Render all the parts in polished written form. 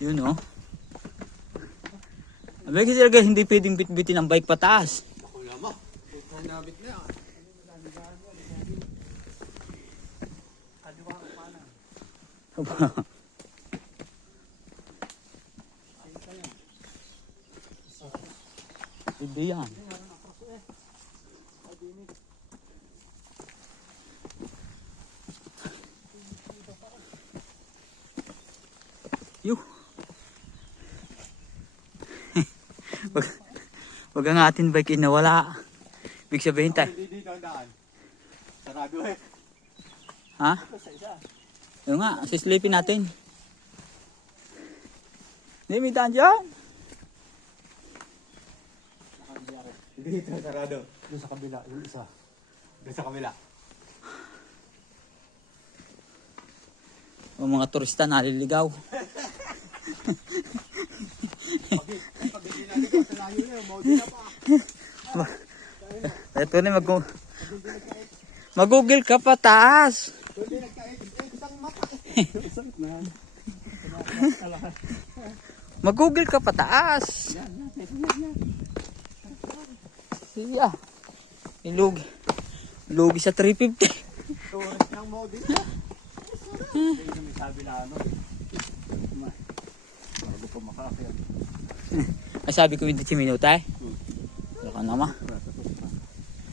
Yun oh. Abay kasi talaga hindi pwedeng bitbitin ang bike pataas. Ako lama. Hanabit na yan. Hindi yan. Yuh. Wag ang atin bike inawala. Big sabihin tayo. Hindi dito ang daan. Sarado eh. Ha? Yung nga, sislipin natin. Hindi, may daan dyan. Dito, sarado. Doon sa kabila, yung isa. Doon sa kabila. O mga turista naliligaw. Pag hindi naligaw, sa layo na, maudi na pa. Ito na mag-google ka pa taas. Hindi nagkait-isang mata. Mag-google ka pa taas. Siya. Ilugi sa 350. Tourist ng maudi na. Hindi may sabi na ano. Bago pa makakayag. Ay sabi ko 20 minuto eh. Wala ka naman.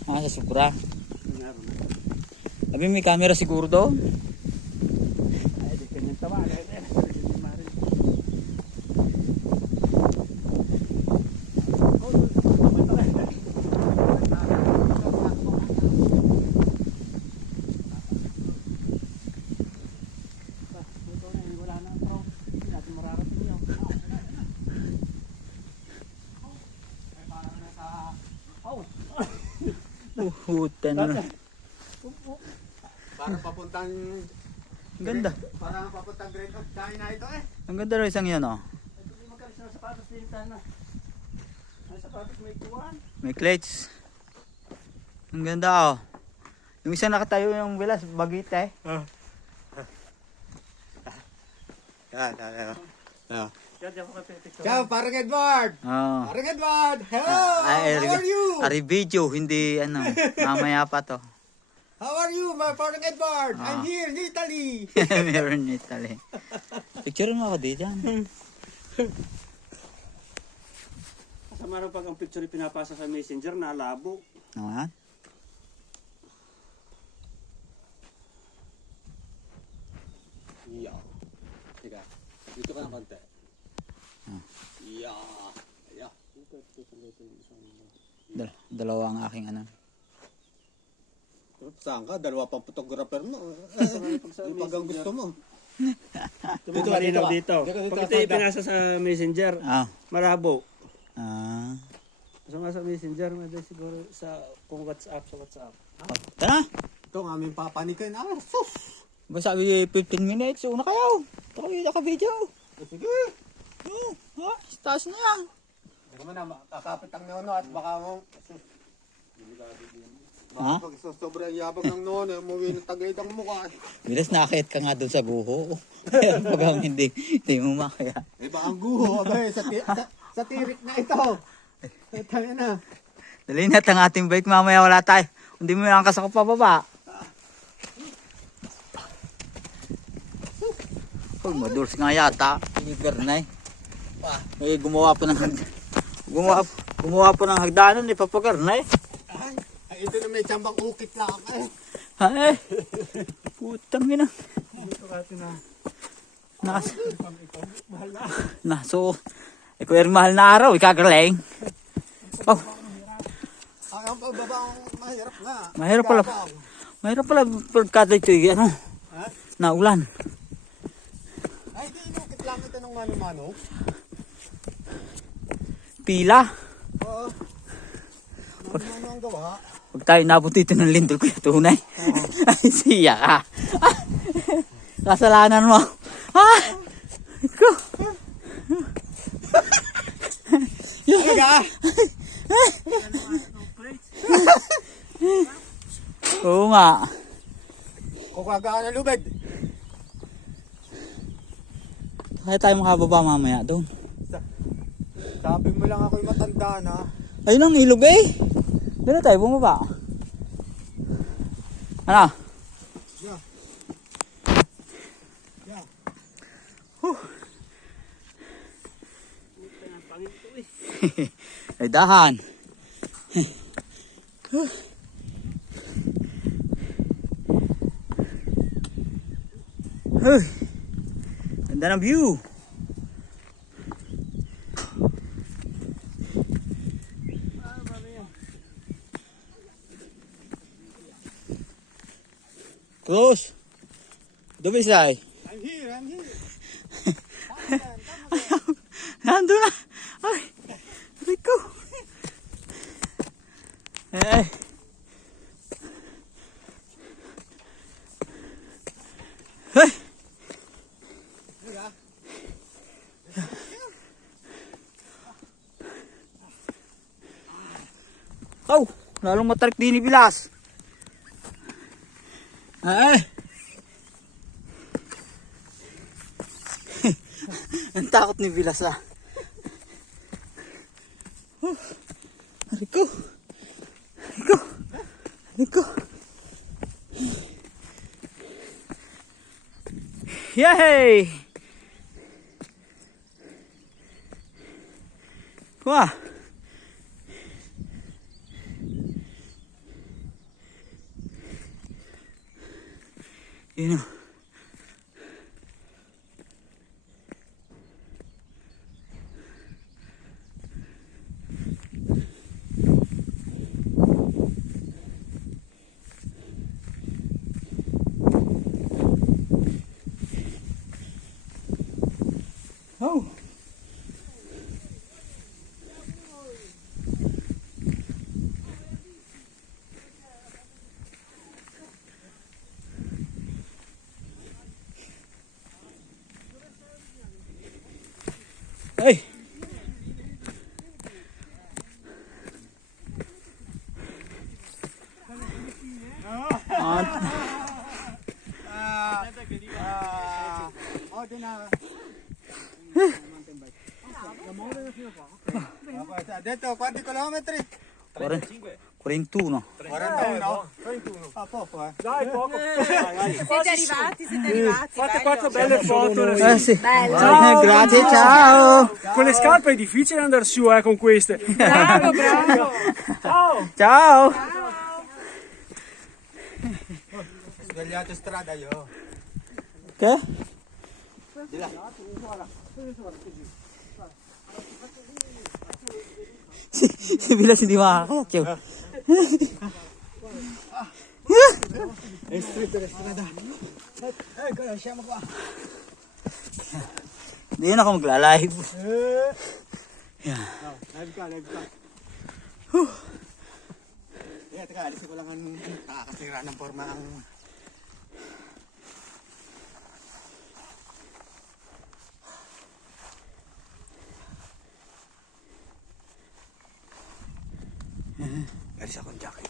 Sa Supra. Sabi may camera siguro doon. Ay, di kanyang tawa. Hutan na. Parang papuntang... Ganda. Parang papuntang grade of dahil na ito eh. Ang ganda rin isang yan oh. Hindi magkalis na sapatos din sana. Ang sapatos may tuwan. May clutch. Ang ganda oh. Yung isang nakatayo yung bilas, bagit eh. Yan. Ciao, parang Edward! Oh. Parang Edward! Hello! How are you? Ari video, hindi ano, mamaya pa to. How are you, my parang Edward? I'm here in Italy! Meron ni Italy. Picture mo ako di dyan. Kasama rin pag ang picture pinapasa sa messenger, nalabo. Naman. Yeah. Teka, dito ka ng konti. Yeah. Dalawa ang aking ano. Saan ka? Dalawa pang photographer mo. Pag ang gusto mo. Dito malinaw dito. Pag ito ipinasa sa messenger, Ah. marabo. Ah. Kasama sa messenger, may siguro sa kung WhatsApp, sa WhatsApp. Tara. Ito ang aming papanikin. Sus! Ba sabi 15 minutes, una kayo. Ito kayo naka-video. Sige. Taas na yan. Hindi mo na, kakapit ang nono at baka mo. Sus. Ha? Pag sobrang yabang ng nono, umuwi ng tagayd ang mukha. Bilas nakakit ka nga doon sa guho. Pag ang hindi mo makaya. Iba ang guho, abay, sa tirik na ito. Ito na. Dali na ang ating bike, mamaya wala tayo. Hindi mo lang kasako pababa. Oh, madulas nga yata. Liver na eh. Eh, gumawa pa ng hagdanan, ipapagar na eh. Ay, ito na may tsambang ukit lang. Ay, putang ina. Dito kasi na. So, ikaw yung mahal na araw, ikagaling. Oh, Ang pagbaba mahirap nga. Mahirap pala pagkada ito ano, na ulan. Ay, di inukit lang ito ng mano-mano. Pila. Oo. Mano-mano ang gawa. Pag tayo nabot dito ng lindol ko, tunay. Ay, siya ka. Kasalanan mo. Ikaw. Talaga? Oo nga. Kukagaan ng lubid. Kaya tayo makababa mamaya doon. Sabi mo lang ako'y matanda na. Ayun ang ilog eh. Doon na tayo bumaba. Ano? Yeah. Yeah. Ay dahan. Huh. Ganda ng view. Close. Dobi sila eh. I'm here, I'm here. Nandun na. Ay. Rico. Eh. Hey. Oh, lalong matarik din ni Bilas. Ay. Ang takot ni Bilas ah. Rico. Rico. Rico. Yay! Wah. You know. Oh. Hey. Oh, din na. Dito, quanti chilometri? 41. 41? 41. Ah, poco, eh. Dai, poco. Siete arrivati, Fate bello. 4 belle foto. Sì. Bello. Grazie, ciao. Con le scarpe è difficile andare su con queste. Bravo, bravo. Ciao. Ciao. Sbagliato strada io. Che? Si Bilas hindi makakayat yun. È stretto la strada. Ecco, siamo qua. Hindi yun ako magla-live. Yan. Live ka, live ka. Teka, alisin ko lang ang kakasira ng forma ang... Alis akong jacket.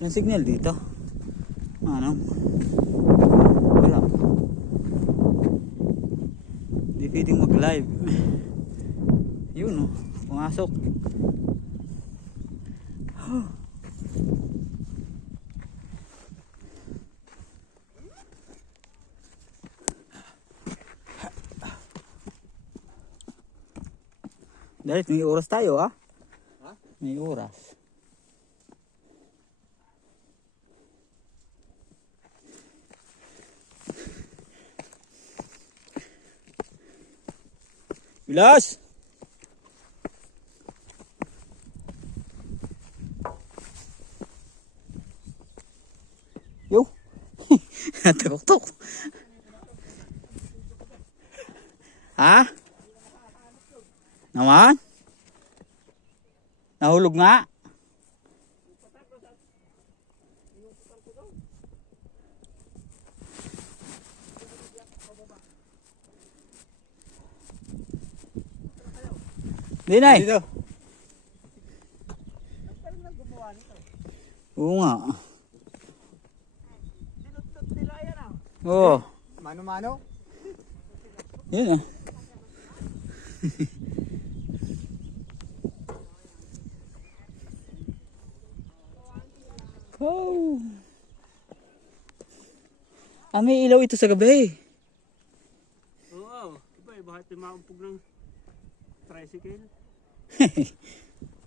Yung signal dito. Ano? Wala. Hindi pwedeng mag-live. Yun oh. Pumasok. Dahil may oras tayo ah. Ha? May oras. Bilas! Yo! Natakok-tok. Ha? Naman? Nahulog nga? Hindi na eh. Dito. Oo nga. Dinutut nila yan ah. Oo. Mano-mano. Yun ah. Oh. Ah, may ilaw ito sa gabi. Oo. Iba eh, bakit umaumpog ng tricycle?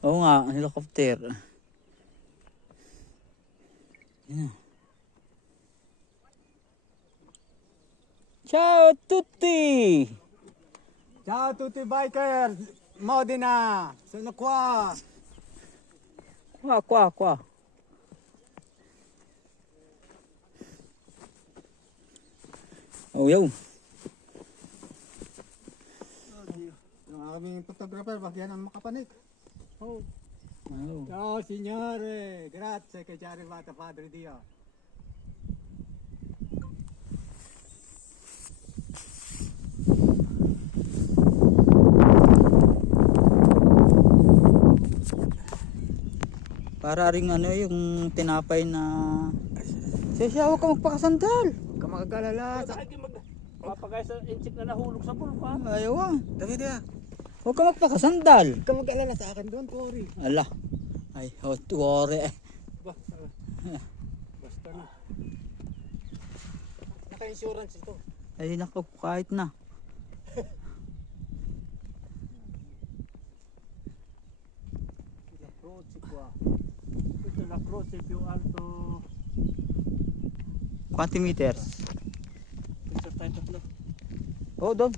Oo nga, helicopter. Yan. Ciao tutti! Ciao tutti bikers. Modena. Sono qua. Qua. Oh, yo. Yung aming photographer, bagyan ang makapanik. Oh. Oh. Ciao signore. Grazie che ci è arrivata Padre Dio. Para ring ano yung tinapay na... Siya, huwag ka magpakasandal. Huwag ka makagalala. Ay, papagay sa inchik na nahulog sa bulpa. Ayaw ah. David ya. Huwag ka magpakasandal. Huwag ka mag-alala sa akin doon, Cory. Ala. Ay, hot worry eh. Basta na. Naka-insurance ito. Ay, naku, kahit na. La croce qua. Questa è la croce più alto. Quanti meters? Questa tayo tatlo. Oh, doon.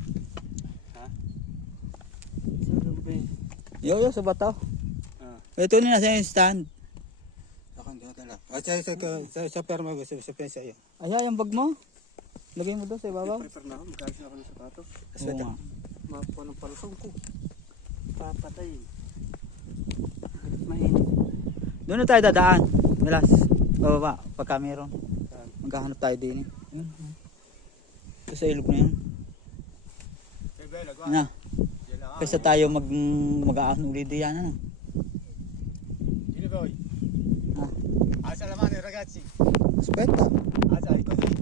Sa gabi. Yo, sa bataw. Ah. Ito na nasa yung stand. Ako hindi dala. At sa perma gusto sa pensa iyo. Ay, yung bag mo. Lagay mo doon sa ibabaw. Prepare na ako. Magkalis na ako ng sapatos. Oo nga. Makuha ng palusong ko. Papatay. Mainit. Doon na tayo dadaan. Milas. Bababa. Pagka meron. Maghahanap tayo din eh. Yun. Ito sa ilog na yun. Na. Kaysa tayo mag-aahon ulit diyan. Ano? Dino boy. Ah. Alza la mano ragazzi. Aspetta. Alza così.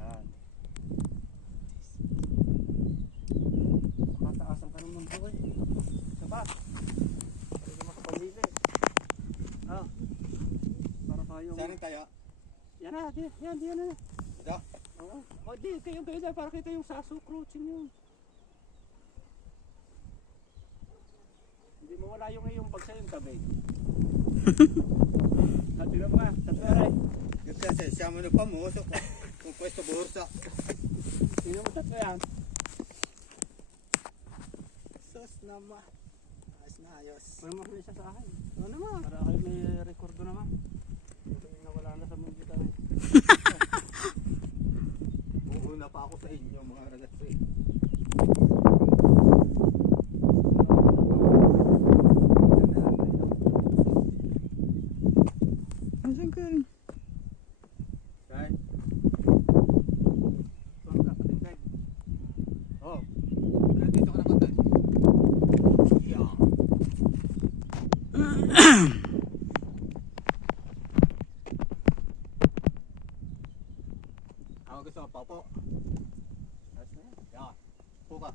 Yan. Kataasan ka ng mundo eh. Isa pa. Hindi makapamili. Ah. Para tayong... Saan tayo? Yan na, yan na. Ito? Oo. O di, kayong dyan para kita yung saso crouching yun. Hindi mawala yung iyong bag sa yung tabi. Sabi mo nga, tatweray. Grazie, siamo nel famoso con questo borsa. Sino mo tatweran? Sos naman. Ayos na ayos. May mga isa sa akin. Ano naman? Para kayo may rekordo naman. Ito yung nawala na sa mga gitara. Uuna pa ako sa inyo mga ragazzi. Asan ka rin? Right? Tuwang ka, katingkay. Oh. Dito ka na konti. Yeah. Ako gusto mo, Popo. Ayos na yan. Yeah. Puka.